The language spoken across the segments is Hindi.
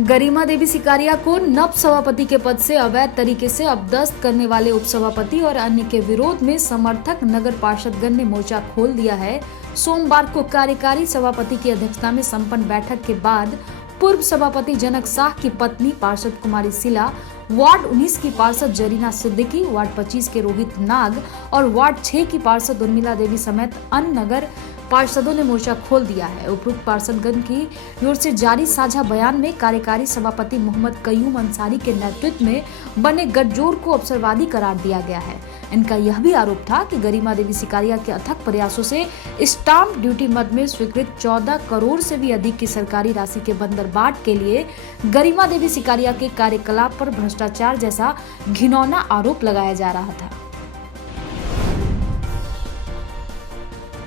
गरिमा देवी सिकारिया को नव सभापति के पद से अवैध तरीके से अपदस्थ करने वाले उपसभापति और अन्य के विरोध में समर्थक नगर पार्षदगण ने मोर्चा खोल दिया है। सोमवार को कार्यकारी सभापति की अध्यक्षता में संपन्न बैठक के बाद पूर्व सभापति जनक शाह की पत्नी पार्षद कुमारी शीला, वार्ड 19 की पार्षद जरीना सिद्दीकी, वार्ड 25 के रोहित नाग और वार्ड 6 की पार्षद उर्मिला देवी समेत अन्य नगर पार्षदों ने मोर्चा खोल दिया है। उपरोक्त पार्षदगण की ओर से जारी साझा बयान में कार्यकारी सभापति मोहम्मद कयूम अंसारी के नेतृत्व में बने गठजोड़ को अवसरवादी करार दिया गया है। इनका यह भी आरोप था कि गरिमा देवी सिकारिया के अथक प्रयासों से स्टाम्प ड्यूटी मद में स्वीकृत 14 करोड़ से भी अधिक की सरकारी राशि के बंदरबाट के लिए गरिमा देवी सिकारिया के कार्यकलाप पर भ्रष्टाचार जैसा घिनौना आरोप लगाया जा रहा था।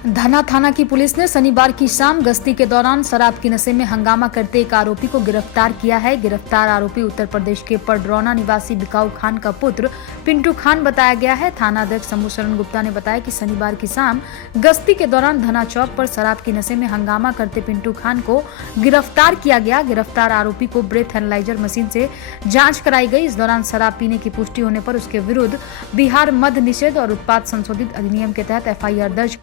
धना थाना की पुलिस ने शनिवार की शाम गश्ती के दौरान शराब के नशे में हंगामा करते एक आरोपी को गिरफ्तार किया है। गिरफ्तार आरोपी उत्तर प्रदेश के पडरौना निवासी बिकाऊ खान का पुत्र पिंटू खान बताया गया है। थाना अध्यक्ष शंभू शरण गुप्ता ने बताया कि शनिवार की शाम गश्ती के दौरान धना चौक पर शराब के नशे में हंगामा करते पिंटू खान को गिरफ्तार किया गया। गिरफ्तार आरोपी को ब्रेथ एनालाइजर मशीन से जाँच कराई गई। इस दौरान शराब पीने की पुष्टि होने पर उसके विरुद्ध बिहार मद्य निषेध और उत्पाद संशोधित अधिनियम के तहत FIR दर्ज।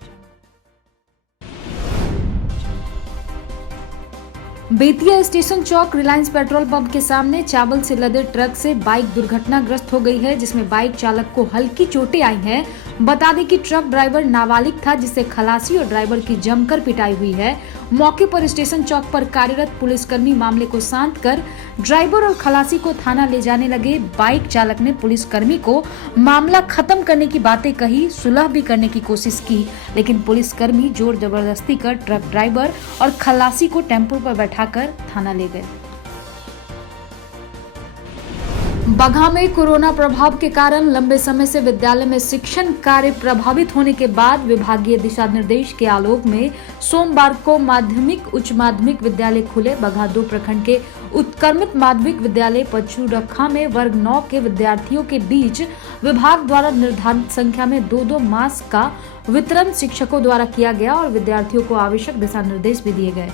बेतिया स्टेशन चौक रिलायंस पेट्रोल पंप के सामने चावल से लदे ट्रक से बाइक दुर्घटनाग्रस्त हो गई है, जिसमें बाइक चालक को हल्की चोटें आई हैं। बता दें कि ट्रक ड्राइवर नाबालिग था, जिससे खलासी और ड्राइवर की जमकर पिटाई हुई है। मौके पर स्टेशन चौक पर कार्यरत पुलिसकर्मी मामले को शांत कर ड्राइवर और खलासी को थाना ले जाने लगे। बाइक चालक ने पुलिसकर्मी को मामला खत्म करने की बातें कही, सुलह भी करने की कोशिश की, लेकिन पुलिसकर्मी जोर जबरदस्ती कर ट्रक ड्राइवर और खलासी को टेम्पो पर बैठाकर थाना ले गए। बगहा में कोरोना प्रभाव के कारण लंबे समय से विद्यालय में शिक्षण कार्य प्रभावित होने के बाद विभागीय दिशा निर्देश के आलोक में सोमवार को माध्यमिक उच्च माध्यमिक विद्यालय खुले। बगहा 2 प्रखंड के उत्क्रमित माध्यमिक विद्यालय पचूरखा में वर्ग 9 के विद्यार्थियों के बीच विभाग द्वारा निर्धारित संख्या में 2-2 मास्क का वितरण शिक्षकों द्वारा किया गया और विद्यार्थियों को आवश्यक दिशा निर्देश भी दिए गए।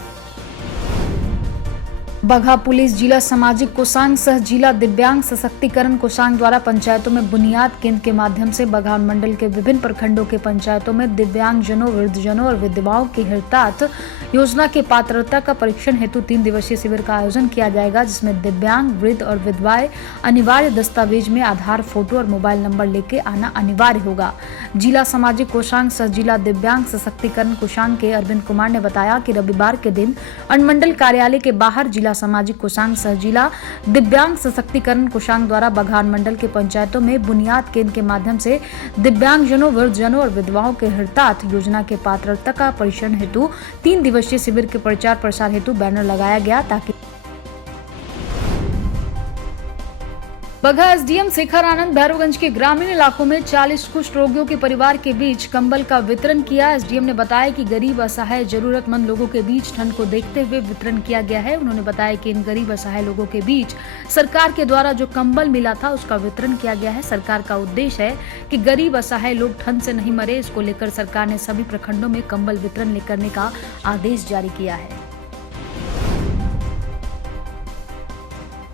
बगहा पुलिस जिला सामाजिक कोषांग सह जिला दिव्यांग सशक्तिकरण कोषांग द्वारा पंचायतों में बुनियाद केंद्र के माध्यम से बगहा मंडल के विभिन्न प्रखंडों के पंचायतों में दिव्यांगजनों, वृद्धजनों और विधवाओं की हितार्थ योजना के पात्रता का परीक्षण हेतु 3 दिवसीय शिविर का आयोजन किया जाएगा, जिसमें दिव्यांग, वृद्ध और विधवाएं अनिवार्य दस्तावेज में आधार, फोटो और मोबाइल नंबर लेके आना अनिवार्य होगा। जिला सामाजिक कोषांग सह जिला दिव्यांग सशक्तिकरण कोषांग के अरविंद कुमार ने बताया कि रविवार के दिन अनुमंडल कार्यालय के बाहर जिला सामाजिक कोषांग सह जिला दिव्यांग सशक्तिकरण कोषांग द्वारा बगहा मंडल के पंचायतों में बुनियाद केंद्र के माध्यम से दिव्यांगजनों, वृद्धजनों और विधवाओं के हितार्थ योजना के पात्रता का परीक्षण हेतु 3 दिवसीय शिविर के प्रचार प्रसार हेतु बैनर लगाया गया, ताकि बगहा एसडीएम शेखर आनंद भैरवगंज के ग्रामीण इलाकों में 40 कुष्ठ रोगियों के परिवार के बीच कंबल का वितरण किया। एसडीएम ने बताया कि गरीब असहाय जरूरतमंद लोगों के बीच ठंड को देखते हुए वितरण किया गया है। उन्होंने बताया कि इन गरीब असहाय लोगों के बीच सरकार के द्वारा जो कंबल मिला था उसका वितरण किया गया है। सरकार का उद्देश्य है कि गरीब असहाय लोग ठंड से नहीं मरे। इसको लेकर सरकार ने सभी प्रखंडों में कंबल वितरण करने का आदेश जारी किया है।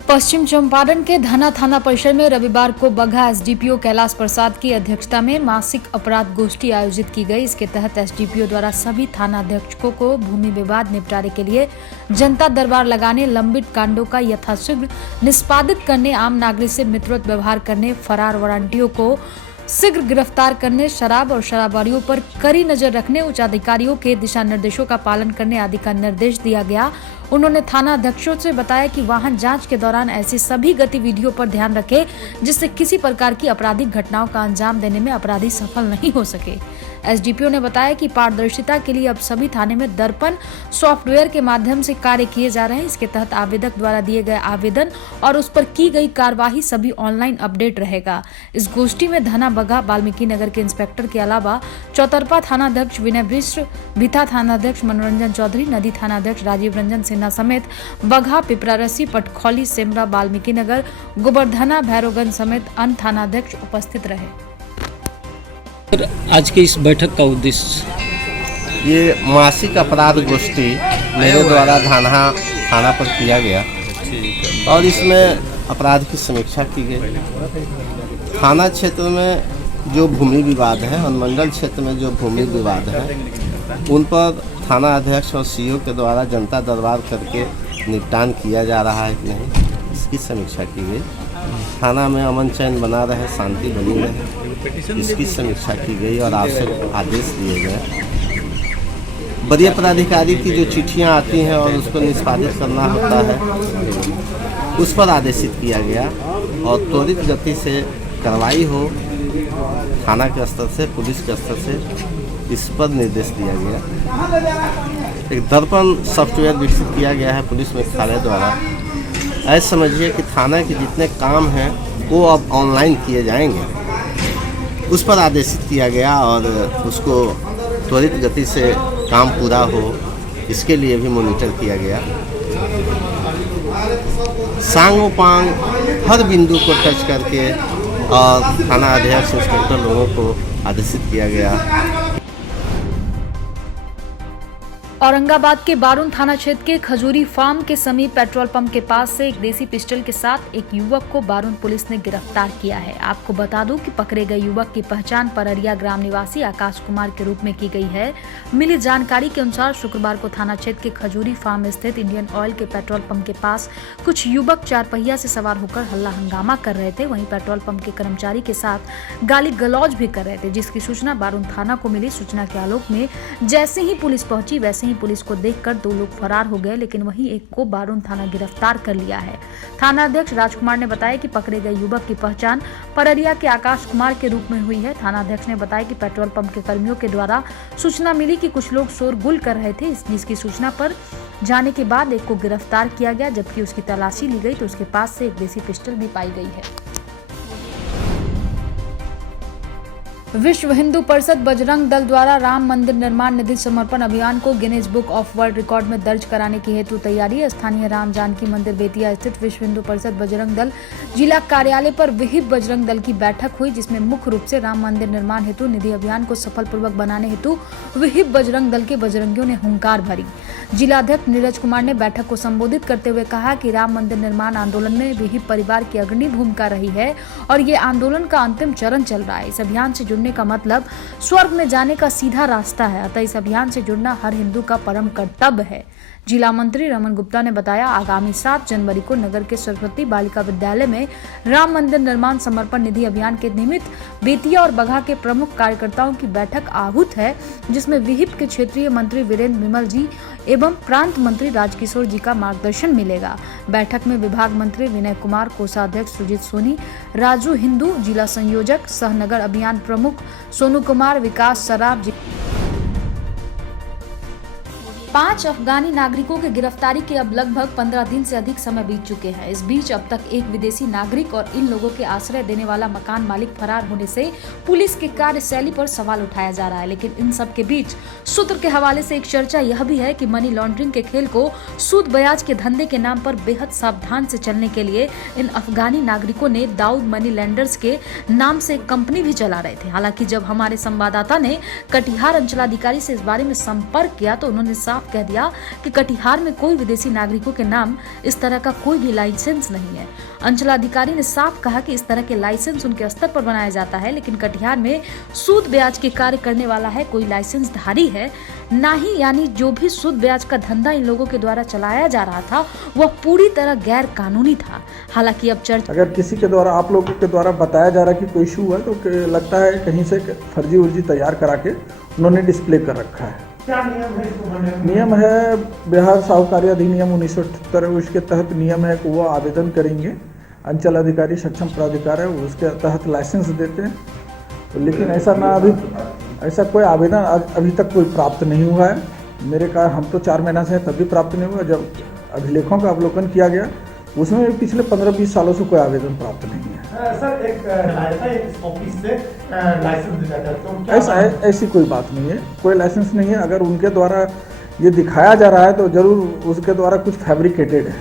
पश्चिम चंपारण के धना थाना परिसर में रविवार को बगहा एसडीपीओ कैलाश प्रसाद की अध्यक्षता में मासिक अपराध गोष्ठी आयोजित की गई। इसके तहत एसडीपीओ द्वारा सभी थाना अध्यक्षों को भूमि विवाद निपटारे के लिए जनता दरबार लगाने, लंबित कांडों का यथाशीघ्र निष्पादित करने, आम नागरिक से मित्रवत व्यवहार करने, फरार वारंटियों को शीघ्र गिरफ्तार करने, शराब और शराबारियों पर कड़ी नजर रखने, उच्च अधिकारियों के दिशा निर्देशों का पालन करने आदि का निर्देश दिया गया। उन्होंने थाना अध्यक्षों से बताया कि वाहन जांच के दौरान ऐसी सभी गतिविधियों पर ध्यान रखें जिससे किसी प्रकार की आपराधिक घटनाओं का अंजाम देने में अपराधी सफल नहीं हो सके। एसडीपीओ ने बताया कि पारदर्शिता के लिए अब सभी थाने में दर्पण सॉफ्टवेयर के माध्यम से कार्य किए जा रहे हैं। इसके तहत आवेदक द्वारा दिए गए आवेदन और उस पर की गई कार्यवाही सभी ऑनलाइन अपडेट रहेगा। इस गोष्ठी में धना, बगहा, वाल्मीकि नगर के इंस्पेक्टर के अलावा चौतरपा थाना अध्यक्ष विनय मिश्र, भिथा थाना अध्यक्ष मनोरंजन चौधरी, नदी थाना अध्यक्ष राजीव रंजन सिन्हा समेत बगहा, पिपरारसी, पटखौली, सेमरा, वाल्मीकि नगर, गोवर्धना, भैरवगंज समेत अन्य थाना अध्यक्ष उपस्थित रहे। आज की इस बैठक का उद्देश्य ये मासिक अपराध गोष्ठी मेरे द्वारा थाना पर किया गया। और इसमें अपराध की समीक्षा की गई। थाना क्षेत्र में जो भूमि विवाद है और मंडल क्षेत्र में जो भूमि विवाद है उन पर थाना अध्यक्ष और सीईओ के द्वारा जनता दरबार करके निपटान किया जा रहा है कि नहीं, इसकी समीक्षा की गई। थाना में अमन चैन बना रहे, शांति बनी रहे, इसकी समीक्षा की गई और आवश्यक आदेश दिए गए। वरीय पदाधिकारी की जो चिट्ठियां आती हैं और उसको निष्पादित करना होता है उस पर आदेशित किया गया और त्वरित गति से कार्रवाई हो थाना के स्तर से, पुलिस के स्तर से, इस पर निर्देश दिया गया। एक दर्पण सॉफ्टवेयर विकसित किया गया है पुलिस मुख्यालय द्वारा। ऐसे समझिए कि थाना के जितने काम हैं वो अब ऑनलाइन किए जाएंगे, उस पर आदेशित किया गया और उसको त्वरित गति से काम पूरा हो इसके लिए भी मॉनिटर किया गया। सांगो पांग हर बिंदु को टच करके और थाना अध्यक्ष इंस्पेक्टर लोगों को आदेशित किया गया। औरंगाबाद के बारून थाना क्षेत्र के खजूरी फार्म के समीप पेट्रोल पंप के पास से एक देसी पिस्टल के साथ एक युवक को बारून पुलिस ने गिरफ्तार किया है। आपको बता दूं कि पकड़े गए युवक की पहचान पररिया ग्राम निवासी आकाश कुमार के रूप में की गई है। मिली जानकारी के अनुसार शुक्रवार को थाना क्षेत्र के खजूरी फार्म स्थित इंडियन ऑयल के पेट्रोल पंप के पास कुछ युवक चार पहिया से सवार होकर हल्ला हंगामा कर रहे थे। वहीं पेट्रोल पंप के कर्मचारी के साथ गाली गलौज भी कर रहे थे, जिसकी सूचना बारून थाना को मिली। सूचना के आलोक में जैसे ही पुलिस पहुंची वैसे ही पुलिस को देखकर दो लोग फरार हो गए, लेकिन वहीं एक को बारून थाना गिरफ्तार कर लिया है। थाना अध्यक्ष राजकुमार ने बताया कि पकड़े गए युवक की पहचान पररिया के आकाश कुमार के रूप में हुई है। थाना अध्यक्ष ने बताया कि पेट्रोल पंप के कर्मियों के द्वारा सूचना मिली कि कुछ लोग शोरगुल कर रहे थे, जिसकी सूचना पर जाने के बाद एक को गिरफ्तार किया गया। जबकि उसकी तलाशी ली गई तो उसके पास से एक देसी पिस्टल भी पाई गई है। विश्व हिंदू परिषद बजरंग दल द्वारा राम मंदिर निर्माण निधि समर्पण अभियान को Guinness book of world record में दर्ज कराने की हेतु तैयारी। स्थानीय राम जानकी मंदिर बेतिया स्थित विश्व हिंदू परिषद बजरंग दल जिला कार्यालय पर विहिप बजरंग दल की बैठक हुई, जिसमें मुख्य रूप से राम मंदिर निर्माण हेतु निधि अभियान को सफल पूर्वक बनाने हेतु विहिप बजरंग दल के बजरंगियों ने हुंकार भरी। जिलाध्यक्ष नीरज कुमार ने बैठक को संबोधित करते हुए कहा कि राम मंदिर निर्माण आंदोलन में विहिप परिवार की अग्रणी भूमिका रही है और ये आंदोलन का अंतिम चरण चल रहा है। इस अभियान से जुड़ने का मतलब स्वर्ग में जाने का सीधा रास्ता है, अतः इस अभियान से जुड़ना हर हिंदू का परम कर्तव्य है। जिला मंत्री रमन गुप्ता ने बताया, आगामी 7 जनवरी को नगर के सरस्वती बालिका विद्यालय में राम मंदिर निर्माण समर्पण निधि अभियान के निमित्त बेतिया और बगहा के प्रमुख कार्यकर्ताओं की बैठक आहूत है, जिसमें विहिप के क्षेत्रीय मंत्री वीरेंद्र विमल जी एवं प्रांत मंत्री राजकिशोर जी का मार्गदर्शन मिलेगा। बैठक में विभाग मंत्री विनय कुमार, कोषाध्यक्ष सुजीत सोनी, राजू हिंदू, जिला संयोजक सहनगर अभियान प्रमुख सोनू कुमार, विकास सराफ जी। 5 अफगानी नागरिकों की गिरफ्तारी के अब लगभग 15 दिन से अधिक समय बीत चुके हैं। इस बीच अब तक एक विदेशी नागरिक और इन लोगों के आश्रय देने वाला मकान मालिक फरार होने से पुलिस की कार्यशैली पर सवाल उठाया जा रहा है। लेकिन इन सब के बीच सूत्र के हवाले से एक चर्चा यह भी है कि मनी लॉन्ड्रिंग के खेल को सूद ब्याज के धंधे के नाम पर बेहद सावधान से चलने के लिए इन अफगानी नागरिकों ने दाऊद मनी लैंडर्स के नाम से एक कंपनी भी चला रहे थे। हालांकि जब हमारे संवाददाता ने कटिहार अंचलाधिकारी से इस बारे में संपर्क किया तो उन्होंने साफ कह दिया कि कटिहार में कोई विदेशी नागरिकों के नाम इस तरह का कोई भी लाइसेंस नहीं है। अंचलाधिकारी ने साफ कहा कि इस तरह के लाइसेंस उनके स्तर पर बनाया जाता है, लेकिन कटिहार में सूद ब्याज के कार्य करने वाला है कोई लाइसेंस धारी है ना ही, यानी जो भी सूद ब्याज का धंधा इन लोगों के द्वारा चलाया जा रहा था वह पूरी तरह गैर कानूनी था। हालांकि अब चर्चा अगर किसी के द्वारा आप लोगों के द्वारा बताया जा रहा है कि कोई इशू है तो लगता है कहीं से फर्जी उर्जी तैयार करा के उन्होंने डिस्प्ले कर रखा है। क्या नियम है? नियम है बिहार साहूकारी अधिनियम 1978, उसके तहत नियम है कि वो आवेदन करेंगे, अंचल अधिकारी सक्षम प्राधिकार है उसके तहत लाइसेंस देते हैं। तो लेकिन ऐसा कोई आवेदन अभी तक कोई प्राप्त नहीं हुआ है। मेरे का हम तो 4 महीना से तभी प्राप्त नहीं हुआ। जब अभिलेखों का अवलोकन किया गया उसमें पिछले 15-20 सालों से कोई आवेदन प्राप्त नहीं है। सर एक ऑफिस से लाइसेंस दिया जाता है तो ऐसी कोई बात नहीं है, कोई लाइसेंस नहीं है। अगर उनके द्वारा ये दिखाया जा रहा है तो जरूर उसके द्वारा कुछ फैब्रिकेटेड है।